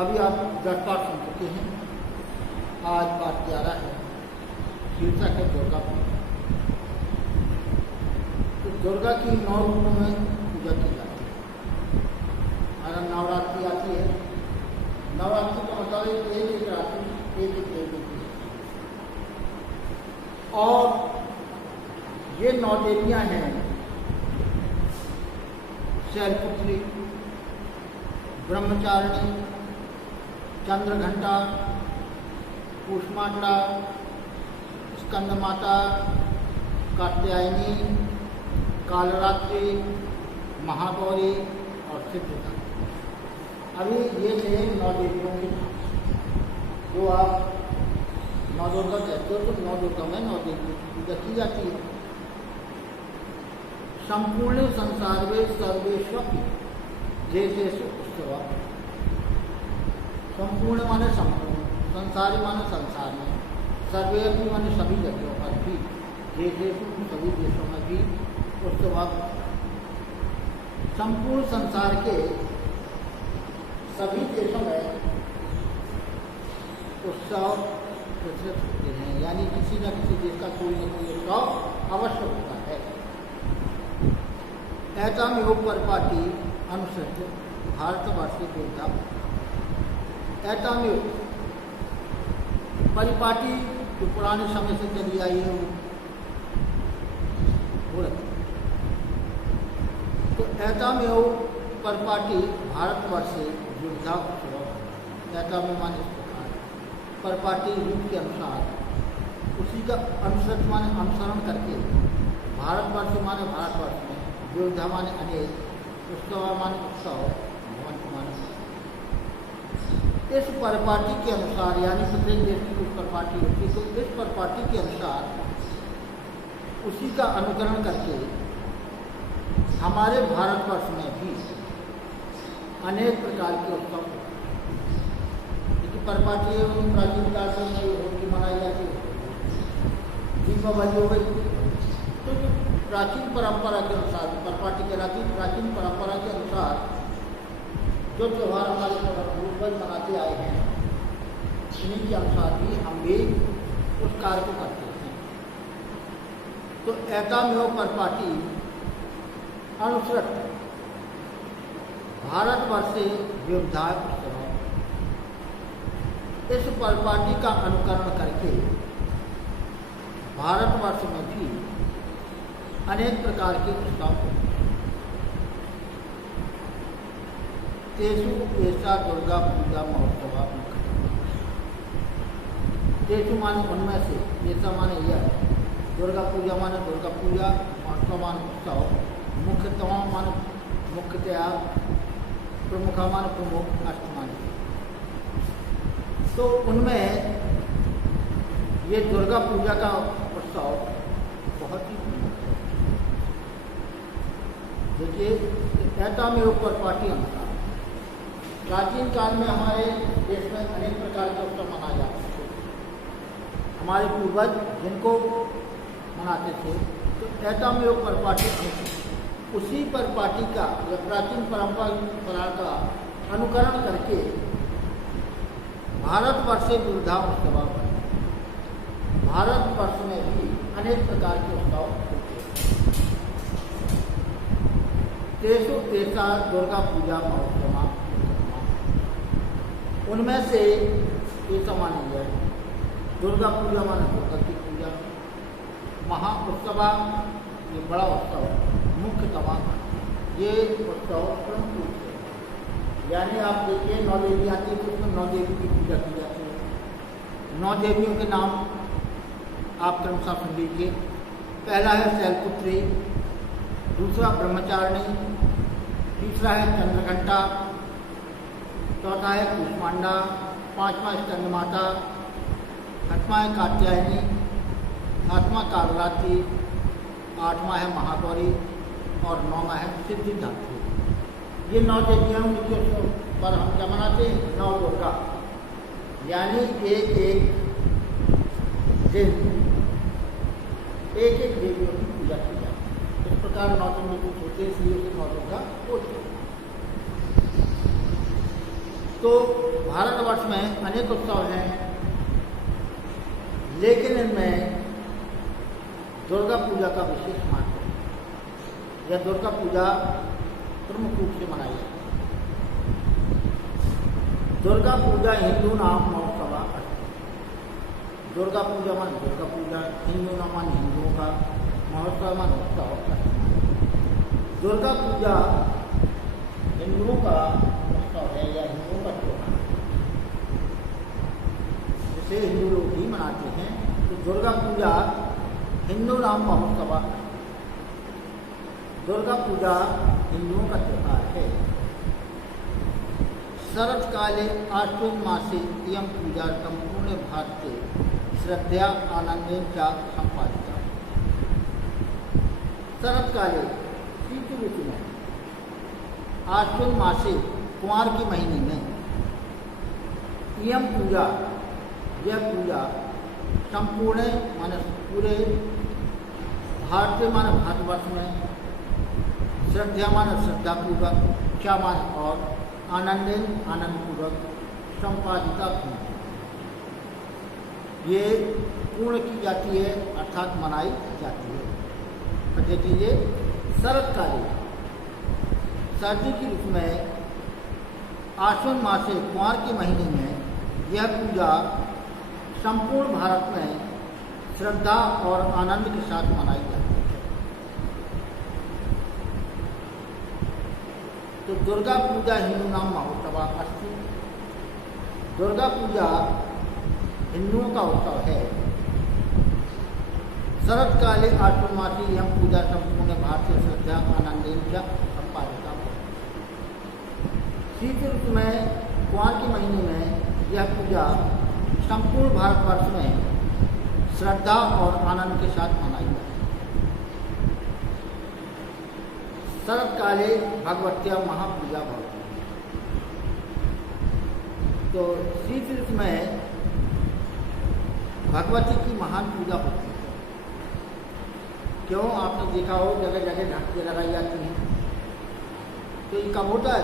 अभी आप 10 पाठ सुन चुके हैं। आज पाठ 11 है, शीर्षक है दुर्गा पूजा। तो दुर्गा की 9 रूपों में पूजा की जाती है। अगर नवरात्रि आती है, नवरात्रि का मतलब एक रात्रि एक देवी की, और ये 9 देवियाँ हैं शैलपुत्री, ब्रह्मचारिणी, चंद्रघंटा, कूष्मांडा, स्कंद माता, कात्यायनी, कालरात्रि, महागौरी और सिद्धिदा। अभी ये थे 9 देवियों के नाम जो आप 9 दुर्गा कहते हो। तो 9 दुर्गा में 9 देवियों की पूजा की जाती है। संपूर्ण संसार में सर्वेश्वपि जैसे उत्सव। संपूर्ण माने संपूर्ण, संसारी माने संसार में, सर्वेपि माने सभी जगहों पर भी, जैसे सभी देशों में भी उत्सव। संपूर्ण संसार के सभी देशों में उत्सव प्रचलित होते हैं, यानी किसी न किसी देश का कोई न कोई उत्सव अवश्य होता है। ऐताम योग परिपाटी अनुसृत भारतवर्ष के देवता। ऐताम योग परिपाटी जो पुराने समय से चली आई है वो रखी। तो ऐताम योग परिपाटी भारतवर्ष से योद्धा उत्सव। ऐताम माने इस प्रकार, परिपाटी रूप के अनुसार उसी का अनुसृत माने अनुसरण करके, भारतवर्ष माने भारतवर्ष में, योद्धा माने अनेक, उत्सव माने उत्सव, भवन माने। इस परिपाटी के अनुसार, यानी प्रत्येक देश की कुछ परिपाटी होती है, तो इस परिपाटी के अनुसार उसी का अनुकरण करके हमारे भारतवर्ष में भी अनेक प्रकार के उत्सव, क्योंकि परिपाटी प्राचीन काल से होली मनाई जाती है, दीपावली हो गई। तो प्राचीन परंपरा के अनुसार परिपाटी कहलाती है। प्राचीन परंपरा के अनुसार जो त्यौहार हमारे पूर्वज मनाते आए हैं, उन्हीं के अनुसार भी हम भी उस कार्य को करते हैं। तो ऐतामेव परिपाटी अनुसृत भारतवर्ष से व्यवधाय उत्सव। इस परिपाटी का अनुकरण करके भारतवर्ष में भी अनेक प्रकार के उत्सव होते हैं। तेसु ऐसा दुर्गा पूजा महोत्सव। तेसु माने उनमें से, ऐसा माने यह, दुर्गा पूजा माने दुर्गा पूजा, महोत्सव माने उत्सव, मुख्यतम माने मुख्यतया, प्रमुख माने प्रमुख, अष्ट माने। तो उनमें ये दुर्गा पूजा का उत्सव बहुत ही देखिए। ऐतामेव परिपाटी अनुसार प्राचीन काल में हमारे देश में अनेक प्रकार के उत्सव मनाए जाते थे। हमारे पूर्वज जिनको मनाते थे, तो ऐतामेव परिपाटी उसी परिपाटी का या प्राचीन परंपरा का अनुकरण करके भारतवर्ष से विविधा उत्सव। भारतवर्ष में भी अनेक प्रकार के उत्सव होते हैं। तेसु ऐसा दुर्गा पूजा महोत्सव। उनमें से ऐसा मानी जाए दुर्गा पूजा माने दुर्गा की पूजा, महाउत्सव ये बड़ा उत्सव, मुख्यतम ये उत्सव प्रमुख रूप से, यानी आप देखिए 9 देवी आती है तो उसमें 9 देवी की पूजा की जाती है। 9 देवियों के नाम आप क्रमशः सुन लीजिए। पहला है शैलपुत्री, दूसरा ब्रह्मचारिणी, तीसरा है चंद्रघंटा, चौथा है कूष्मांडा, 5वां स्कंद माता, 8वां है कात्यायनी, 7वां कालरात्रि, 8वां है महागौरी और 9वां है सिद्धिदा। ये 9 देवियाँ उनके पर हम क्या मनाते हैं? 9 दुर्गा, यानी एक एक दिन एक एक देवियों की पूजा की जाती है। इस प्रकार 9 दिन में कुछ होते हैं, इसलिए 9 दुर्गा होते हैं। तो भारतवर्ष में अनेक उत्सव हैं, लेकिन इनमें दुर्गा पूजा का विशेष महत्व है। यह दुर्गा पूजा प्रमुख रूप से मनाई जाती है। दुर्गा पूजा हिंदू नाम महोत्सव अस्ति। दुर्गा पूजा मान दुर्गा पूजा, हिंदू नाम मान हिंदुओं का, महोत्सव मान उत्सव। दुर्गा पूजा हिंदुओं का उत्सव है या हिंदुओं का त्योहार, जिसे हिंदू लोग ही मनाते हैं। तो दुर्गा पूजा हिंदू नाम महोत्सव। दुर्गा पूजा हिंदुओं का त्योहार है। शरत काले आश्विन मासे इयं पूजा संपूर्ण भारते श्रद्धया आनंदेन च संपादिता। शरत काले शीत ऋतु में आश्विन मासे कुमार के महीने में इयं पूजा, यह पूजा संपूर्ण माने पूरे भारतीय माने भारतवर्ष में श्रद्धा माने श्रद्धापूर्वक, चा माने और आनंदेन आनंदपूर्वक संपादिता थी। ये पूर्ण की जाती है अर्थात मनाई जाती है। तो देखिए शरत कालीन सर्दी की ऋतु में आश्विन मास से कुमार के महीने में यह पूजा संपूर्ण भारत में श्रद्धा और आनंद के साथ मनाई जाती है। तो दुर्गा पूजा हिंदू नाम महोत्सव अस्ति। दुर्गा पूजा हिंदुओं का उत्सव है। शरत काले आश्विन मासी यह पूजा संपूर्ण भारतीय श्रद्धा आनंदेन च संपादिता। शीत ऋतु में कुमार के महीने में यह पूजा संपूर्ण भारतवर्ष में श्रद्धा और आनंद के साथ मनाई जाती है। शरत काले भगवत्या महापूजा भवति। तो शीत ऋतु में भगवती की महान पूजा होती है। क्यों? आपने देखा हो जगह जगह झांकियाँ लगाई जाती हैं। तो ये कब होता है?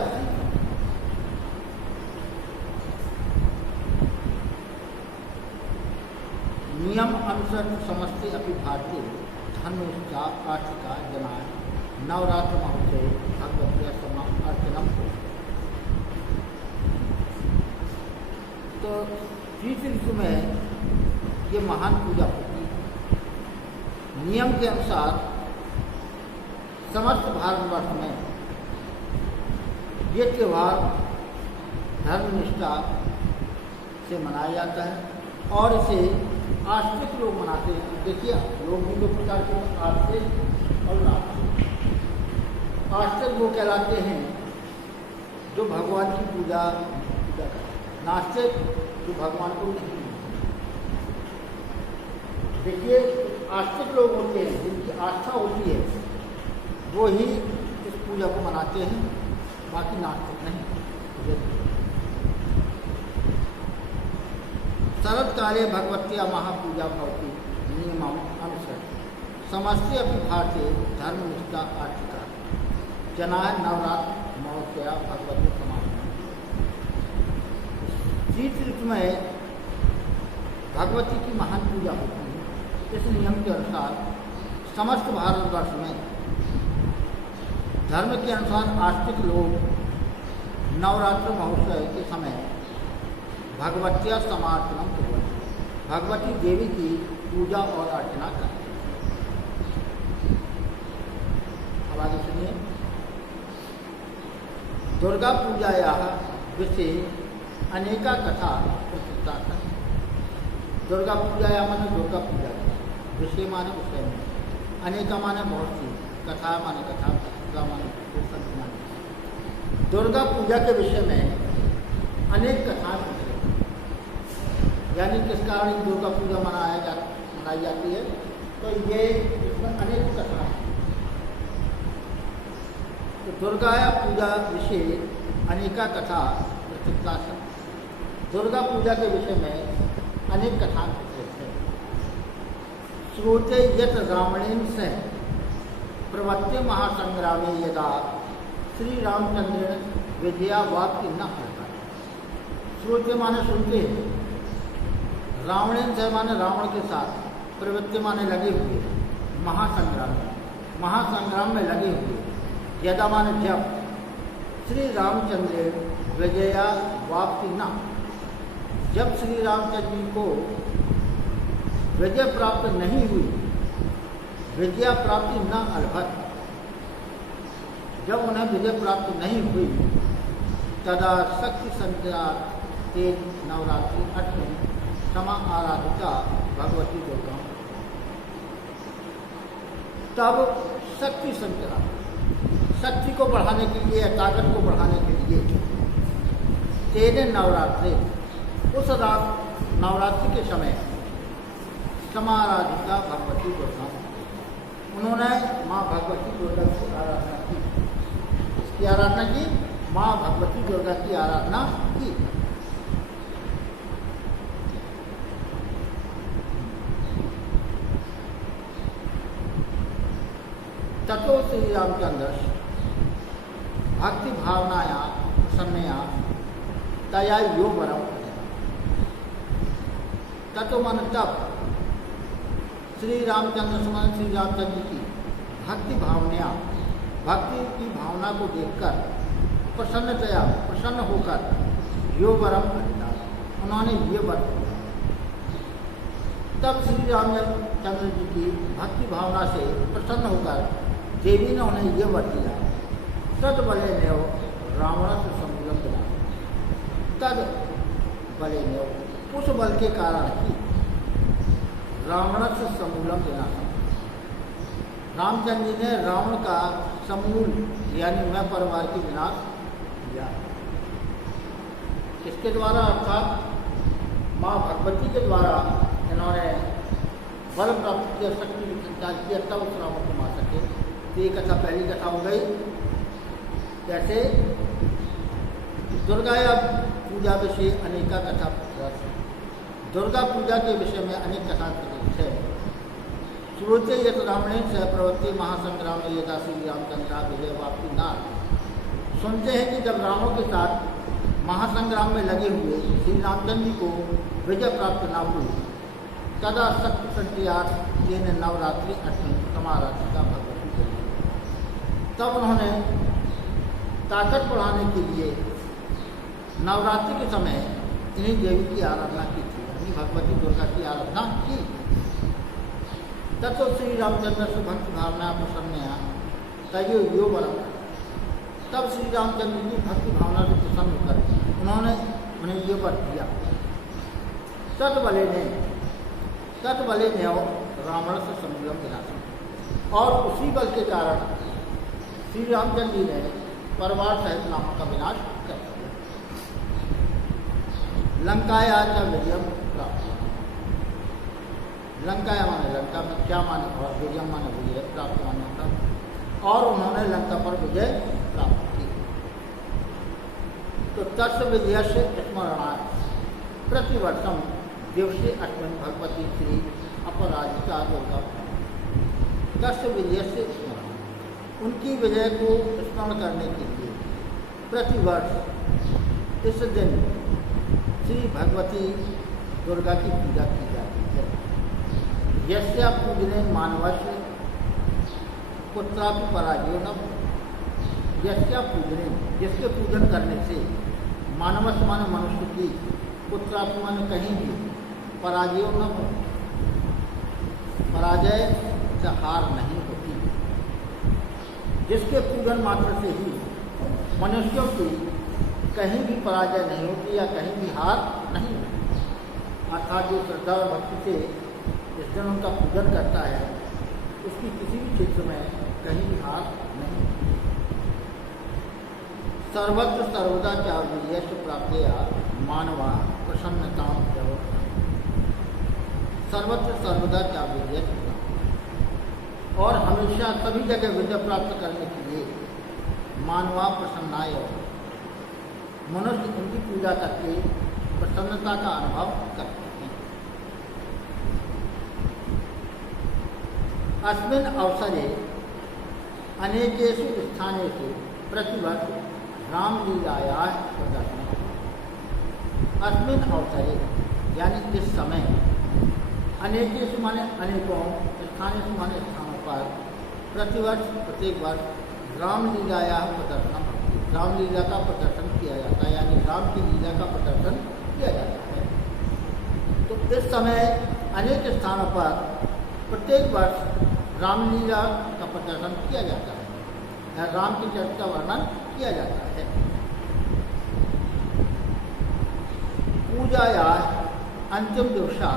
नियम अनुसार समस्ते अपनी भारतीय धर्मोत्साह आर्थिका जनाय नवरात्र महोत्सव भगवत्या अर्चनम हो। तो शीत ऋतु में ये महान पूजा होती है। नियम के अनुसार समस्त भारतवर्ष में ये त्यौहार धर्मनिष्ठा से मनाया जाता है और इसे आस्तिक लोग मनाते हैं। देखिए लोग भी दो प्रकार के आस्तिक और नास्तिक। आस्तिक वो कहलाते हैं जो भगवान की पूजा करते हैं, नास्तिक जो भगवान को नहीं। देखिए आस्तिक लोग होते हैं जिनकी आस्था होती है वो ही इस पूजा को मनाते हैं, बाकी नास्तिक नहीं। शरत काले भगवत्या महापूजा भवति नियमम अनुसर समस्ते अपनी भारतीय धर्मनिष्ठा आर्थिका जनाय नवरात्र महोत्सव भगवती समापन। शीत ऋतु में भगवती की महान पूजा होती है। इस नियम के अनुसार समस्त भारतवर्ष में धर्म के अनुसार आस्तिक लोग नवरात्र महोत्सव के समय भगवत्या समार्चनम कुर्वन्ति, भगवती देवी की पूजा और अर्चना करते हैं। अब आगे सुनिए। दुर्गा पूजायाः विषये अनेका कथा प्रसिद्धा है। दुर्गा पूजाया माने दुर्गा पूजा, विषय माने विषय में, अनेका माने बहुत सी, कथा माने कथा, प्रसिद्धा माने प्रसिद्ध माने। दुर्गा पूजा के विषय में अनेक कथाएं, यानी किस कारण दुर्गा पूजा मनाई जाती है, तो ये इसमें अनेक कथा है। तो दुर्गा पूजा विषय अनेका कथा प्रसिद्धा है। दुर्गा पूजा के विषय में अनेक कथा प्रसिद्ध है। श्रोते यत रावणेन सह प्रवर्त्य महासंग्रामे यदा श्री रामचंद्र विजया वाक्य न होता। श्रोते माने सुनते हैं, रावणेन से माने रावण के साथ, प्रवृत्ति माने लगे हुए, महासंग्राम में लगे हुए, यदा माने जब, श्री रामचंद्र विजया वाप्ति न, जब श्री रामचंद्र जी को विजय प्राप्त नहीं हुई, विजया प्राप्ति न अलभत, जब उन्हें विजय प्राप्त नहीं हुई, तदा शक्ति संध्या तेज नवरात्रि अष्टमी समा आराधिका भगवती दुर्गा, तब शक्ति संध्या, शक्ति को बढ़ाने के लिए, ताकत को बढ़ाने के लिए, तेरे नवरात्रि, उस रात नवरात्रि के समय समाराधिका भगवती दुर्गा, उन्होंने माँ भगवती दुर्गा की आराधना की। इसकी आराधना की, माँ भगवती दुर्गा की आराधना की। ततो श्री रामचंद्र भक्ति भावनाया प्रसन्नया तया यो वरम, ततो मन तब श्री रामचंद्र समान श्री रामचंद्र की भक्ति भावनाया, भक्ति की भावना को देखकर प्रसन्नतया, प्रसन्न होकर यो वरम प्रदान, उन्होंने ये वर दिया। तब श्री रामचंद्र जी की भक्ति भावना से प्रसन्न होकर देवी ने उन्हें ये वर दिया, तद बले नेव रावण से सम्मिलन बना, तद बले नेव, उस बल के कारण ही रावण से समूलम देना था। रामचंद्र जी ने रावण का समूल यानी मैं परिवार की विनाश किया। किसके द्वारा? अर्थात माँ भगवती के द्वारा इन्होंने बल प्राप्त किया, शक्ति का संचार किया, तब उस रावण को मार सके। तो ये कथा पहली कथा हो गई। जैसे दुर्गा पूजा विषय अनेका कथा, दुर्गा पूजा के विषय में अनेक कथा है। श्रोते यत रावणे सह प्रवृत्ति महासंग्राम में यदा श्री रामचंद्र विजय वाप्ति नार, सुनते हैं कि जब रावण के साथ महासंग्राम में लगे हुए श्री रामचंद्र जी को विजय प्राप्त न हुई, तदा शक्ति संख्यात तेन नवरात्रि अष्टमी समाराधिका भगवती करी, तब उन्होंने ताकत बढ़ाने के लिए नवरात्रि के समय इन्हीं देवी की आराधना की थी, यानी भगवती दुर्गा की आराधना की। तत्व श्री रामचंद्र से भक्ति भावना प्रसन्न तयो यो वरम, तब श्री रामचंद्र जी भक्ति भावना से प्रसन्न होकर उन्होंने उन्हें ये वर दिया। तद बले ने रावण से सम्मिलन विनाश, और उसी बल के कारण श्री रामचंद्र जी ने परिवार सहित रावण का विनाश कर दिया। लंकाया च विजयम प्राप्त, लंकाया माने लंका में, क्या माने और विजयम माने विजय, प्राप्त माने प्राप्त, और उन्होंने लंका पर विजय प्राप्त की। तो तस् विजय से स्मरणार्थ प्रतिवर्षम दिवसे अष्टमी भगवती श्री अपराजिता दुर्गा, तस् विजय से स्मरण, उनकी विजय को स्मरण करने के लिए प्रतिवर्ष इस दिन श्री भगवती दुर्गा की पूजा की जाती है। यस्या पूजने मानवस्य पुत्रापि पराजयो न, यस्या पूजने, जिसके पूजन करने से मानवस्य माने मनुष्य की, पुत्रापि माने कहीं भी, पराजयो न हो, पराजय से हार नहीं होती। जिसके पूजन मात्र से ही मनुष्यों की कहीं भी पराजय नहीं होती या कहीं भी हार नहीं होती। अर्थात जो श्रद्धा और भक्ति से जिस दिन उनका पूजन करता है, उसकी किसी भी क्षेत्र में कहीं भी हार नहीं होती। सर्वत्र सर्वदा च विजयश्च प्राप्तया मानवा प्रसन्नता, सर्वत्र सर्वदा च विजयश्च, और हमेशा सभी जगह विजय प्राप्त करने के लिए मानवा प्रसन्नाय, मनुष्य उनकी पूजा करके प्रसन्नता का अनुभव करते हैं। अस्मिन् अवसरे अनेकेषु स्थानेषु प्रतिवर्ष रामलीलायाः प्रदर्शनम्, अस्मिन अवसरे यानी इस समय अनेकेषु माने अनेकों, स्थानेषु माने स्थानों पर प्रतिवर्ष प्रत्येक वर्ष रामलीलाया प्रदर्शन, रामलीला का प्रदर्शन किया जाता है, यानी राम की लीला का प्रदर्शन किया जाता है। तो इस समय अनेक स्थानों पर प्रत्येक वर्ष रामलीला का प्रदर्शन किया जाता है या राम के चरित्र का वर्णन किया जाता है। पूजाया अंतिम दिवसा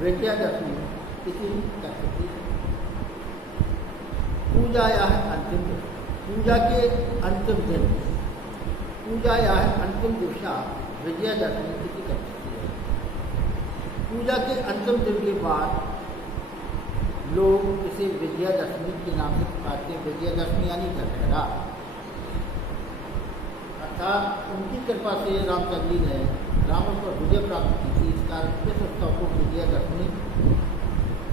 विजयादशमी तिथि कथ्यते। पूजाया अंतिम दिन, पूजा के अंतिम दिन, पूजाया अंतिम दिवसा विजयादशमी तिथि कथ्यते है। पूजा के अंतिम दिन के बाद लोग इसे विजयादशमी के नाम से पुकारते हैं। विजयादशमी यानी दशहरा, अर्थात उनकी कृपा से रामचंद्र जी ने रावण पर विजय प्राप्त की थी, इस कारण इस उत्सव को विजयादशमी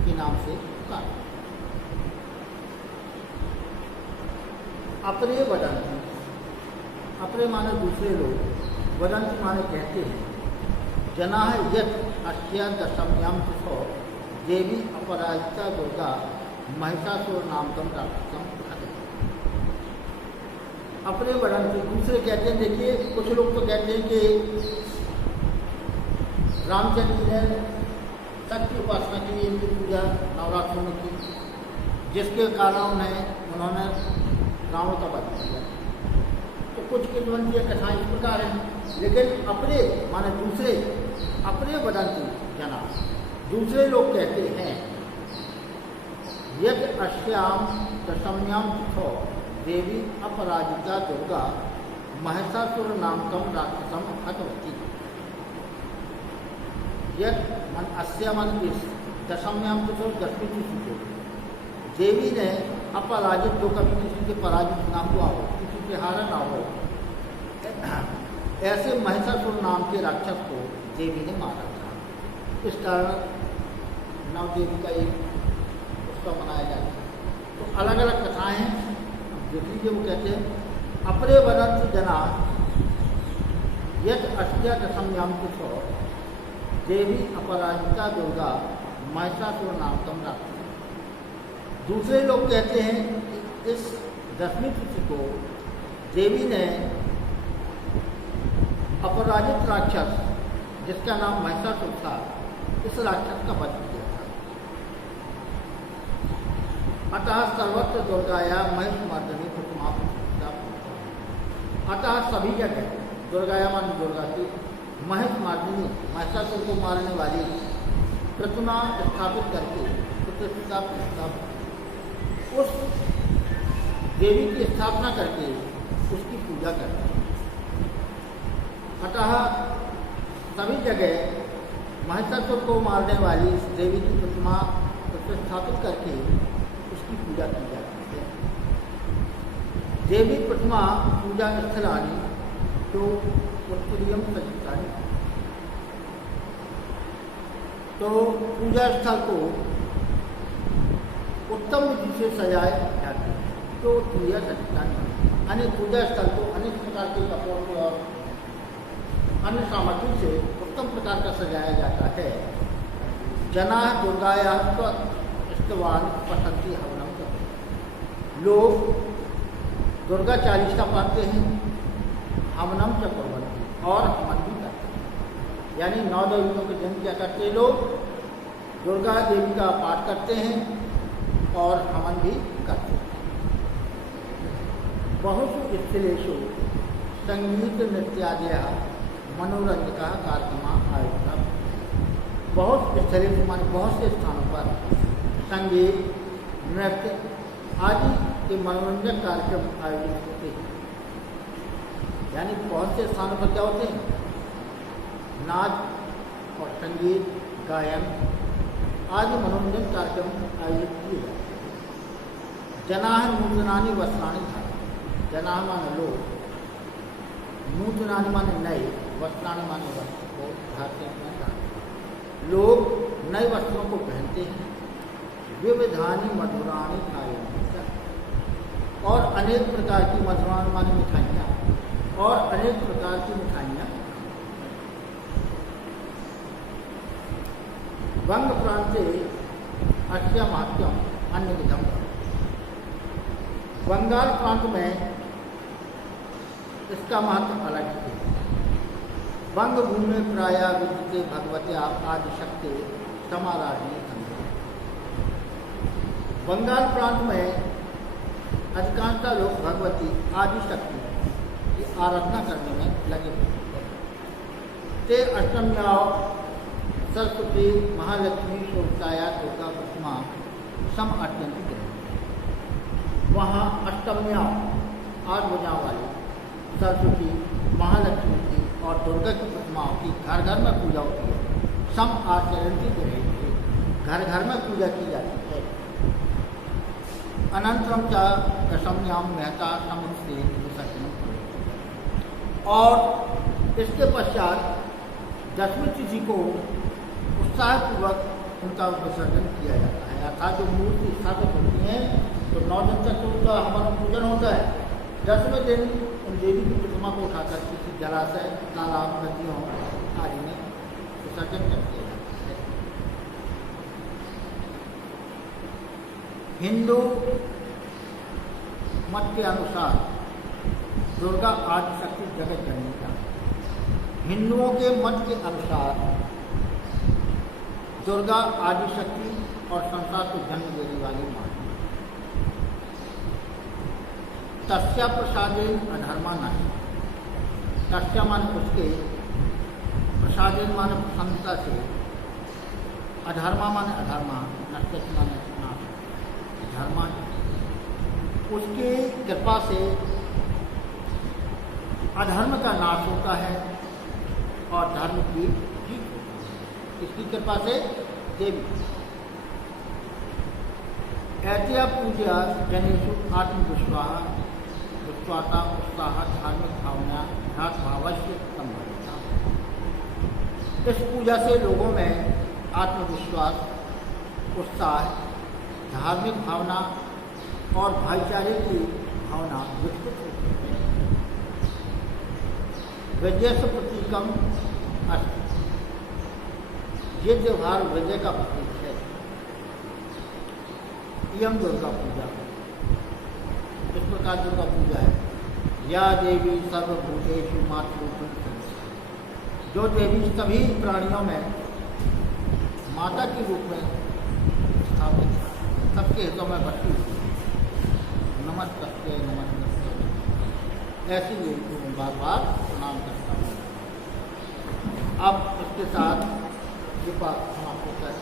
के नाम से पुकारा। अपरे वदंती, अपरे माने दूसरे लोग, वदंती माने कहते हैं, जनाः यत् अस्या दशम्यां तिथौ देवी अपराजिता दुर्गा महिषासुर नामकं राक्षसं हतवती। अपने वदंती, दूसरे कहते हैं, देखिए कुछ लोग तो कहते हैं कि रामचंद्र जी ने शक्ति उपासना के लिए इनकी पूजा नवरात्रों में की, जिसके कारण उन्होंने रावण का वध किया। तो कुछ किंवदंती कथाएं इस प्रकार हैं, लेकिन अपने माने दूसरे, अपने वदंती जना, दूसरे लोग कहते हैं, यत् अस्याम दशम्यां तिथौ देवी अपराजिता दुर्गा महिषासुर नामकं राक्षसं हतवती। यत् मन अस्या मन इस दशम्यां तिथौ दसवीं तिथि को देवी ने अपराजित, जो कभी किसी के पराजित ना हुआ हो, किसी के हारा ना हो, ऐसे महिषासुर नाम के राक्षस को देवी ने मारा था। इस कारण नवदेवी का एक उत्सव मनाया जाता है। तो अलग अलग कथाएं हैं, देख लीजिए। वो कहते हैं, अपरे वदंति जना यत् अस्या दशम्यां तिथौ देवी अपराजिता दुर्गा महिषासुर नामकं राक्षसं। दूसरे लोग कहते हैं कि इस दसवीं तिथि को देवी ने अपराजित राक्षस, जिसका नाम महिषासुर था, इस राक्षस का वध किया था। अतः सर्वत्र दुर्गाया महिषमर्दिनी प्रतिमा प्रतिष्ठा। अतः सभी जगह दुर्गाया मान दुर्गा की महिषमर्दिनी, महिषासुर को मारने वाली प्रतिमा स्थापित करके प्रतिष्ठा उस देवी की स्थापना करके उसकी पूजा करते हैं। अतः सभी जगह महिषासुर को मारने वाली इस देवी की प्रतिमा प्रतिष्ठापित करके उसकी पूजा की जाती है। देवी प्रतिमा पूजा स्थलानि तो उत्तरीयम सज्जितानि, तो पूजा स्थल को उत्तम विधि से सजाए जाते हैं। तो पूजा सज्जितानि, अन्य पूजा स्थल को अनेक प्रकार के कपड़ों से और अन्य सामग्री से उत्तम प्रकार का सजाया जाता है। जना दुर्गाया स्तवान पठन्ति हवनम करते, लोग दुर्गा चालीसा पढ़ते हैं, हवनम च कुर्वन्ति, और हवन भी करते हैं। यानी 9 देवियों के दिन क्या करते हैं लोग, दुर्गा देवी का पाठ करते हैं और हवन भी करते हैं। बहुषु स्थलेषु संगीत नृत्यादय मनोरंजक कार्यक्रम आयोजित। बहुत स्थलेषु माने बहुत से स्थानों पर संगीत, नृत्य आदि के मनोरंजक कार्यक्रम आयोजित होते हैं। यानी बहुत से स्थानों पर क्या होते हैं, नाच और संगीत, गायन आदि मनोरंजन कार्यक्रम आयोजित किए जाते हैं। जनाः नूतनानि वस्त्राणि धारयन्ति, जनाः माने लोग, नूतनानि माने नए, वस्त्राणि माने वस्त्र को धारते हैं। लोग नए वस्त्रों को पहनते हैं। विविधानि मधुराणि खायन्ति, और अनेक प्रकार की मधुराणि माने मिठाइयाँ, और अनेक प्रकार की मिठाइयाँ वंग प्रांते अस्य महत्यम अन्य विधम। बंगाल प्रांत में इसका महत्व अलग है। वंग भूमि प्राय विद्यते भगवत्या आदिशक्ति समाराधनी। बंगाल प्रांत में अधिकांशतः लोग भगवती आदिशक्ति की आराधना करने में लगे हुए हैं। ते अष्टम्याव सरस्वती महालक्ष्मी शोभताया दुर्गा प्रतिमा सम अत्यंत। वहाँ अष्टम्याव 8 भुजाओं वाली सरस्वती महालक्ष्मी की और दुर्गा की प्रतिमाओं की घर घर में पूजा होती है। सम आचरणती रही थी, घर घर में पूजा की जाती है। अनंतरम च दशम्याम मेहता समुद्र विसर्जन। और इसके पश्चात 10वीं तिथि को उत्साहपूर्वक उनका विसर्जन किया जाता है। अर्थात जो मूर्ति स्थापित होती हैं तो 9 दिन तक तो उनका हमारा पूजन होता है। 10वें दिन उन देवी की प्रतिमा को उठाकर किसी जलाशय, तालाब, नदियों आदि में विसर्जन कर दिया जाता है। हिंदू मत के अनुसार दुर्गा आदिशक्ति जगत जननी का। हिंदुओं के मत के अनुसार दुर्गा आदिशक्ति और संसार को जन्म देने वाली माँ है। तस्या प्रसादेन अधर्मा नाश। तस्या मान उसके, प्रसादेन मान प्रसन्नता से, अधर्मा मान अधर्मा, नश्य मान नाश। धर्मा उसकी कृपा से अधर्म का नाश होता है और धर्म की जीत होती है। इसकी कृपा से देवी ऐतिया पूजा जनेषु आत्मविश्वास, विश्वासा, उत्साह, धार्मिक भावना, ध्यात भावस्य संभवता। इस पूजा से लोगों में आत्मविश्वास, उत्साह, धार्मिक भावना और भाईचारे की भावना विकसित होती है। विजय से प्रतीकम अस्ति। ये त्यौहार विजय का प्रतीक है। यम दुर्गा पूजा, इस प्रकार दुर्गा पूजा है। या देवी सर्वभूतेषु मातृरूपेण संस्थिता। जो देवी सभी प्राणियों में माता के रूप में स्थापित है, सबके हितों में बसी हुई। नमस्ते नमस्ते, ऐसी देवी को मैं बार बार प्रणाम करता हूँ। अब इसके साथ ये बात समाप्त होता है।